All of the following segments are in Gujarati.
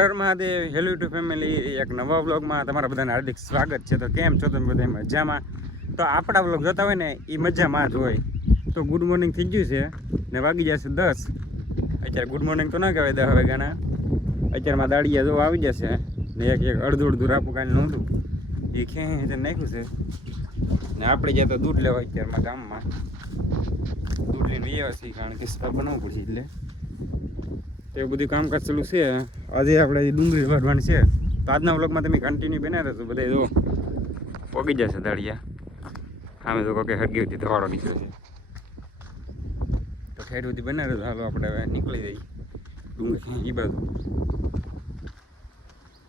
મહાદેવ, હેલો યુટ્યુબ ફેમિલી, એક નવા વ્લોગમાં તમારા બધાને હાર્દિક સ્વાગત છે. તો કેમ છો તમે બધા? મજામાં? તો આપણા વ્લોગ જોતા હોય ને એ મજામાં જ હોય. તો ગુડ મોર્નિંગ થઈ ગયું છે ને વાગી જશે 10. અત્યારે ગુડ મોર્નિંગ તો ના કહેવાય 10 વાગ્યાના. અત્યારમાં દાડિયા જો આવી જશે ને એક અડધું રાપું કાંઈ નહોતું એ ખેંચી નાખ્યું છે ને આપણે જ્યાં તો દૂધ લેવા અત્યારમાં ગામમાં દૂધ લઈને આવ્યા છીએ, કારણ કે સ્ટોપ બનાવવું પડશે એટલે તો એ બધું કામકાજ ચાલુ છે. આજે આપણે ડુંગળી વાઢવાની છે, તો આજના વ્લોગમાં તમે કન્ટિન્યુ બનાવી રહેશો. બધા જો પોગી જશે દાડિયા. આમે તો કે હરગી હતી ધવાડો નીકળ્યો છે, તો ખેડ બધી બનાવી રહેશો. હાલો આપણે હવે નીકળી જઈએ ડુંગળી એ બાજુ.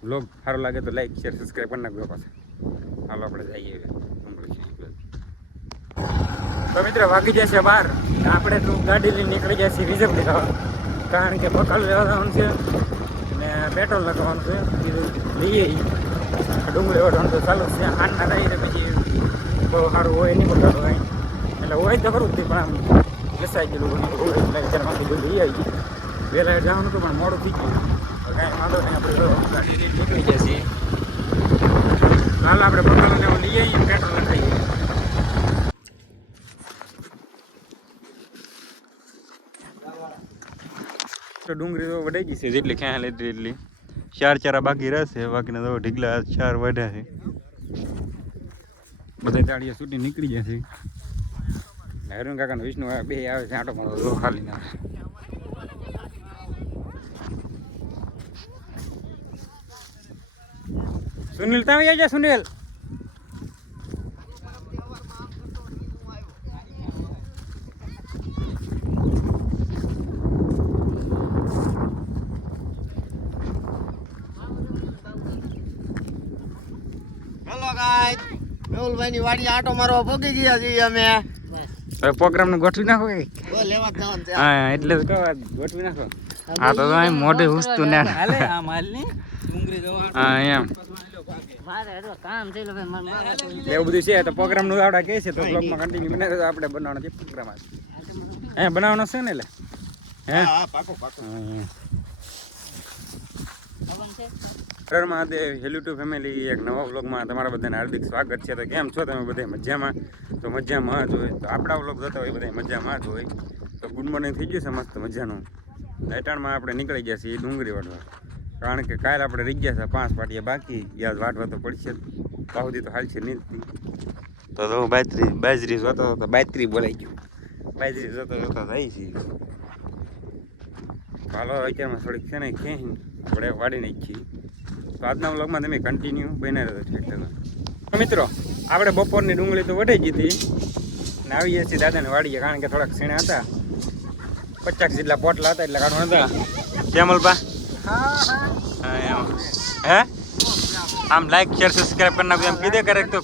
વ્લોગ સારો લાગે તો લાઈક શેર સબસ્ક્રાઈબ કરી નાખજો પાછા. હાલો આપણે જઈએ ડુંગળી એ બાજુ. તો મિત્રો વાગી જશે 12. આપણે તો ગાડી લઈને નીકળી જશે રિઝર્વ લેવા, કારણ કે બકાલ લેવાનું છે ને પેટ્રોલ લગાવવાનું છે. લઈએ ડુંગળી વાળવાનું તો ચાલુ છે. હાનના રહીને પછી બહુ સારું હોય નહીં બગાડો કાંઈ, એટલે હોય તો ખરું જ પણ આમ ઘસાઈ ગયેલું એટલે અત્યારમાંથી બધું લઈ આવી. વહેલા જવાનું હતું પણ મોડું થઈ ગયું. કાંઈ વાંધો નહીં, આપણે ગાડી લઈને નીકળી જઈએ. હાલ આપણે બકાલને લઈ આવીએ, પેટ્રોલ લગાવીએ. તો ડુંગળી તો વડાઈ ગઈ છે, જેટલી ખ્યાલ લીધી એટલી. 4 ચારા બાકી રહેશે, બાકીના તો ઢીકલા 4 વધ્યા છે. બધા ચાળીયા છૂટી નીકળી જશે. હરુણ કાકા વિષ્ણુ બે આવે છે આટો મારો ખાલી ના. સુનિલ તમે આવી જા. સુનિલ મેહુલભાઈ ની વાડી આટો મારવા પોગી ગયા છીએ અમે. હવે પ્રોગ્રામ નું ગોઠવી નાખો કે લેવા જવાનું છે. હા એટલે જ કહો ગોઠવી નાખો. આ તો અહીં મોઢે હુસતું ને હાલે આ માલ ની ડુંગળી જવા. હા એમ મારે તો કામ છે લો ભાઈ. એવું બધું છે. તો પ્રોગ્રામ નું આવડા કે છે તો બ્લોગમાં કન્ટિન્યુ બનાવે તો આપણે બનાવવાનો છે પ્રોગ્રામ. હે બનાવવાનો છે ને એટલે હે હા પાકો પાકો. હર મહાદેવ, હેલો યુટ્યુબ ફેમિલી, એક નવા વ્લોગમાં તમારા બધાને હાર્દિક સ્વાગત છે. તો કેમ છો તમે બધા? મજામાં? તો મજામાં જ હોય. તો આપણા વ્લોગ જોતા હોય બધા મજામાં જ હોય. તો ગુડ મોર્નિંગ થઈ ગયું છે મસ્ત મજાનું. એટાણમાં આપણે નીકળી ગયા છીએ ડુંગળી વાટવા, કારણ કે કાલે આપણે રહી ગયા છે 5 પાટિયા બાકી. યાદ વાટવા તો પડશે જ, પાહુદી તો હાલ છે નહીં. તો બાજરી જોતો તો બાજરી બોલાઈ ગયું. બાજરી જોતો જાય છે. હાલો અત્યારમાં થોડીક છે ને ખેંચી આપણે વાડી નાખીએ. તો આજના વ્લોગમાં તમે કન્ટિન્યુ બને રહેજો ઠેઠ. તો મિત્રો આપણે બપોરની ડુંગળી તો વઢાઈ ગઈ ને આવી જઈએ છીએ દાદાને વાડીએ, કારણ કે થોડાક સીણા હતા, 50 જેટલા પોટલા હતા એટલે કાઢવાના હતા. જેમલબા હા એમ હે આમ લાઈક શેર સબસ્ક્રાઈબ કરી નાખજો એમ કીધે કરે તો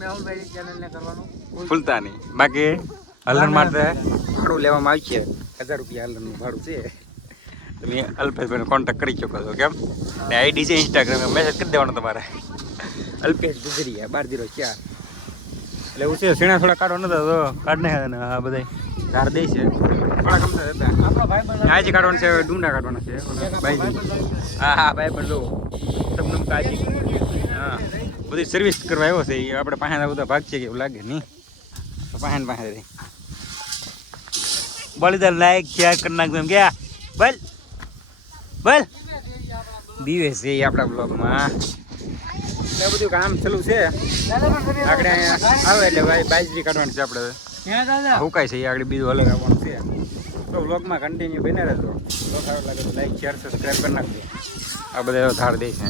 મેહુલભાઈ ચેનલ ને કરવાનું ભૂલતા નહીં. બાકી હલન માટે ભાડું લેવામાં આવી છે 1000 રૂપિયા હલનનું ભાડું છે. તમે અલ્પેશભાઈનો કોન્ટેક્ટ કરી શકો છો. કેમ ને આઈડી છે ઇન્સ્ટાગ્રામ, મેસેજ કરી દેવાનો તમારે અલ્પેશ ગુજરીયા 1204. એટલે એવું છે. સીણા થોડા કાઢવા નતા તો કાઢ નાખ્યા. આ બધા ધાર દે છે થોડા ગમતા હતા. આજે કાઢવાના છે, ડુંડા કાઢવાના છે ભાઈ. હા હા ભાઈ પણ લો તમને કાજી હા બધી સર્વિસ કરવા આવ્યો છે. એ આપણે પાસે બધા ભાગ છે કે એવું લાગે નહીં. તો પાસે રહી બોલી દે લાઈક શેર કરી નાખજો એમ ગયા બોલ બોલ દિવસ છે એ આપણા બ્લોગમાં. એટલે બધું કામ ચાલુ છે. આગળ અહીંયા આવે એટલે ભાઈ બાજરી કાઢવાની છે આપણે. હુકાય છે એ આગળ બીજું અલગ આવવાનું છે. તો બ્લોગમાં કન્ટિન્યુ બને રહેજો. તો સારું લાગે તો લાઈક શેર સબસ્ક્રાઈબ કરી નાખજો. આ બધા ધાર દે છે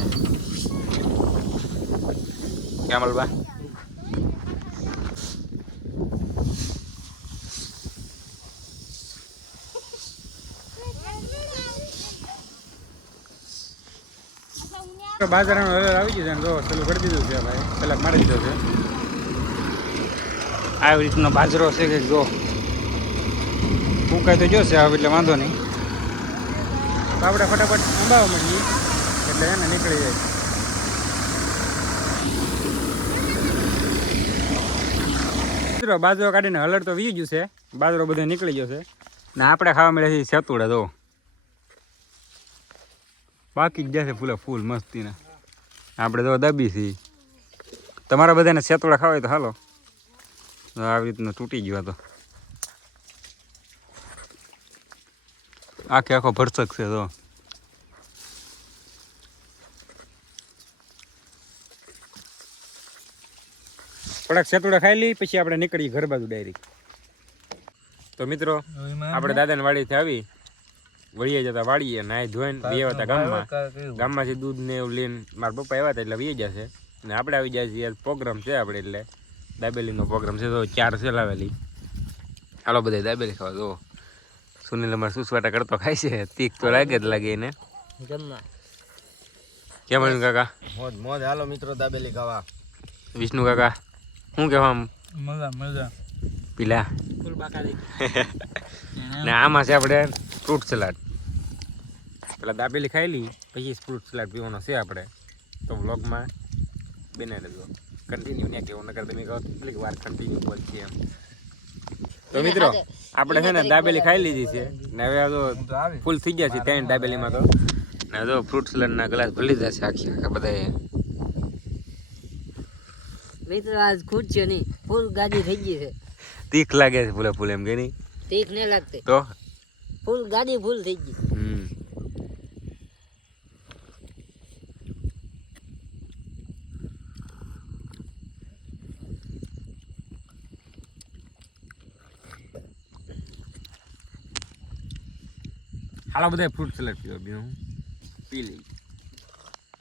કેમલબા. બાજરાનો હલર આવી ગયો છે. જો ચાલુ કરી દીધું છે ભાઈ, કલાક મારી દીધો છે. આવી રીતનો બાજરો છે કે જો ફૂંકાય તો જોશે હવે એટલે વાંધો નહીં. તો આપણે ફટાફટ અંબાવા મળીએ એટલે એને નીકળી જાય. બાજરો કાઢીને હલર તો વી ગયું છે, બાજરો બધો નીકળી ગયો છે ને આપણે ખાવા મળે છે સતુડા. તો બાકી જ જશે ફૂલે ફૂલ મસ્તીના. આપણે તો દબી છીએ. તમારા બધાને સેતોડા ખાવા હોય તો હાલો. આવી રીતનું તૂટી ગયો તો આખો ભરસક છે તો થોડાક સેતોડા ખાઈ લઈ પછી આપણે નીકળીએ ઘર બાજુ ડાયરેક્ટ. તો મિત્રો આપણે દાદાને વાડીથી આવી વળીએ જતા વાળીએ નાહી ધોઈને આવ્યા હતા ગામમાંથી દૂધ ને એવું લઈને મારા પપ્પા આવ્યા હતા એટલે વી જશે ને આપણે આવી જાય છે પ્રોગ્રામ છે આપણે એટલે દાબેલીનો પ્રોગ્રામ છે તો 4 છે લાવેલી. હાલો બધા દાબેલી ખાવા. જો સુનિલ અમારે સુસવાટા કરતો ખાય છે તીખ તો લાગે જ લાગે એને. કેમ આવ્યું કાકા? મોજ મોજ. હાલો મિત્રો દાબેલી ખાવા. વિષ્ણુ કાકા શું કહેવા આમ? મજા પીલા ને આમાં છે આપણે ફ્રૂટ સલાડ. પેલા દાબેલી ખાઈ લી પછી ફ્રૂટ સલાડ પીવાનો છે આપણે. તો વ્લોગમાં બનાવી દેજો કન્ટિન્યુ ને કેવું નકર તમે કહો કેટલીક વાર કન્ટિન્યુ બોલશે એમ. તો મિત્રો આપણે છે ને દાબેલી ખાઈ લીધી છે ને હવે તો ફૂલ થઈ ગયા છે ત્યાં દાબેલીમાં તો ને જો ફ્રૂટ સલાડના ગ્લાસ ભરી લીધા છે આખી બધાએ. મિત્રો આજ ખૂટશે નહીં ફૂલ ગાડી થઈ ગઈ છે. તીખ લાગે છે ફૂલે ફૂલ એમ કે નહીં? તીખ નહીં લાગતી તો ફૂલ ગાડી ફૂલ થઈ ગઈ. હાલો બધા ફ્રૂટ સલાડ પીવો બીજું પી લઈ.